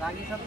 रागी सब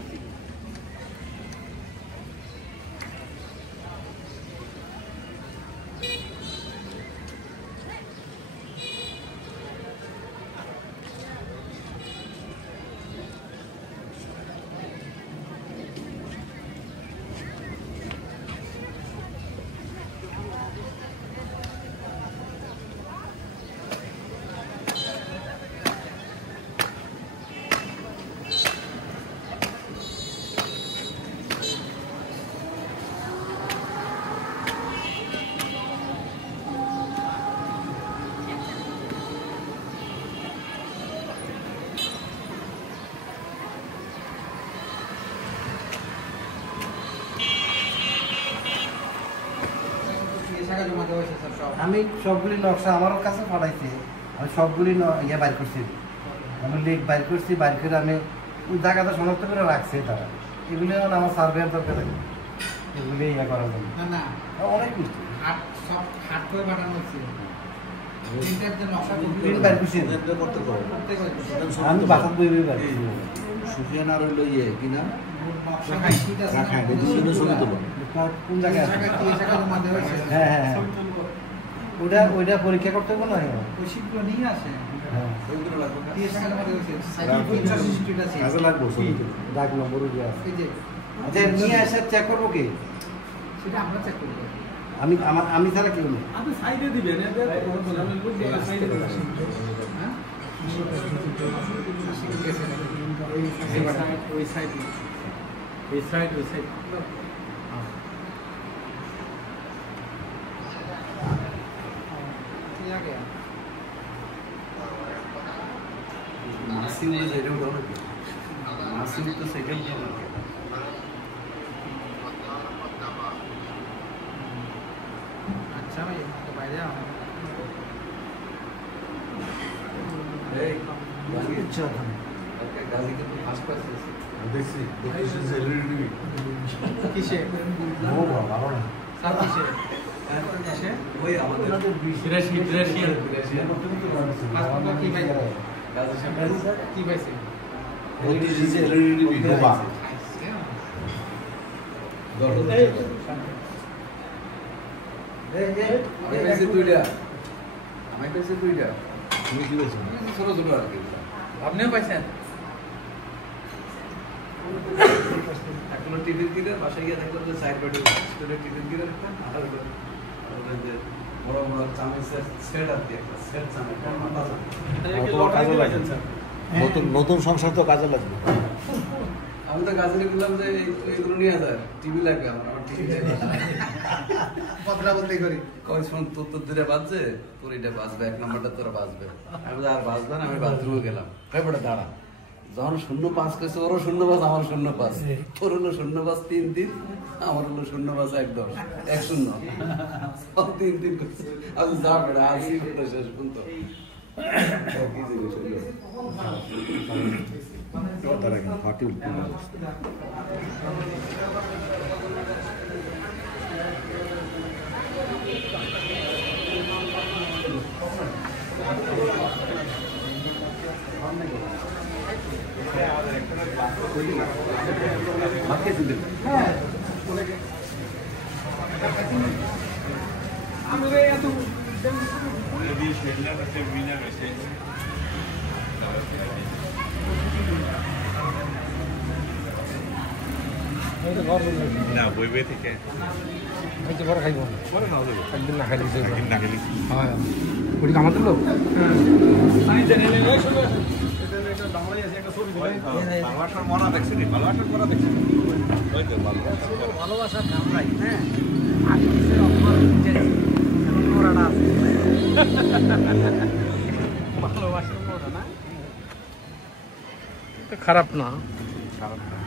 আমি সবগুলি নকশা আমার কাছে পাঠাইছি, আমি সবগুলি ইয়ে বাইর করছি, আমি লিখ বাইর করছি, বাইর করে আমি জায়গাটা শনাক্ত করে রাখছি। তারা এগুলি আমার সার্ভের দরকার লাগে, এগুলি ইয়ে করার জন্য অনেক কিছু আমি বাসার বই বাইর করছি। সুফিয়ান আর হইল ইয়ে কিনা কোন জায়গায়? হ্যাঁ হ্যাঁ হ্যাঁ, ওইটা পরীক্ষা করতে হবে না, ওই শীতগুলো নিয়ে আসে। ডাক নম্বর নিয়ে আসে চেক করবো কি? সেটা আমরা চেক করবো। আমি ছাড়া কেউ নেই। আপনি সাইডে দিবেন, ওই সাইড मासिम तो सेकंड अच्छा भाई तो বাইরে अच्छा था गाजी के तो फास्ट पास देखছি एलईडी কিসে ও বাবা স্যার কিসে কিসে ওই আমাদের 83 পাসপোর্ট কি ভাই গাজি সাহেব কি পাইছে এলইডি বাবা এই এই পেছে দুইটা আমি পেছে দুইটা তুমি কি পেছো ছোট ছোট আর কি আপনিও পাইছেন এখন টিভি দিলে বাসায় গিয়ে দেখলাম যে সাইড বডি স্টুডিও টিভি দিলে দেখলাম আর ওই যে বড় বড় চামচের সেট আর কি একটা সেট চামচ কাজে লাগে নতুন সংসার তো কাজে লাগবে। আমি তো কাজে বললাম যে এইগুলো নিয়ে যায় টিভি লাগবে আমার টিভি বদলা বদলি করি কই শুন তোর দুইটা বাজছে তোর এটা বাজবে এক নাম্বারটা তোর বাজবে। আমি আর বাজবে না, আমি বাথরুমে গেলাম, কই বড় দাঁড়া, যখন 0-5 কইছে ওরও 0-5 আমার 0-5, তোর হলো 0-5 3-3 আমার হলো 0-5 1-10 1-0 সব 3-3 কইছে। আমি যা বড় আসি বড় শেষ পর্যন্ত কি জিনিস হলো তারা কি ফাটি উঠবে না। না বইবে থেকে খাইতে পরে খাইব পরে না যাবে একদিন না খাইলে একদিন না খাইলে হ্যাঁ ওই আমাদের লোক সাইজ এনে লই শুরু আছে এটা বাংলায় আছে একটা ছবি দিবেন ভালোবাসার মরা দেখছেন ভালোবাসার মরা দেখছেন ওই তো ভালোবাসার নাম নাই হ্যাঁ আকিসের অপমান যাই মরাটা আছে ভালোবাসার মরা না তো খারাপ না খারাপ না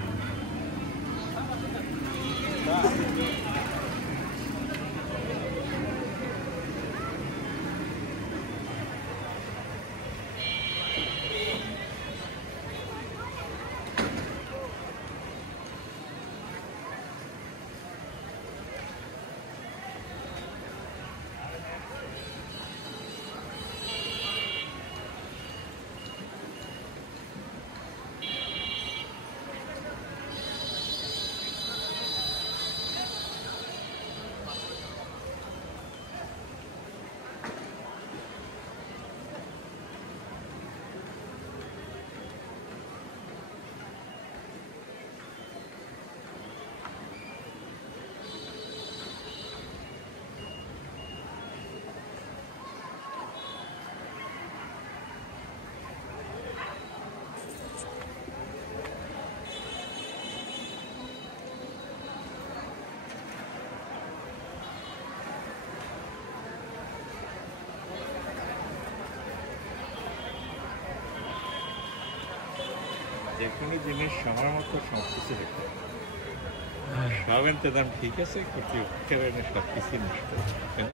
যে কোনো জিনিস সময় মতো সব কিছু রেখে সব ইন্তজাম ঠিক আছে, কর্তৃপক্ষের সব কিছু নষ্ট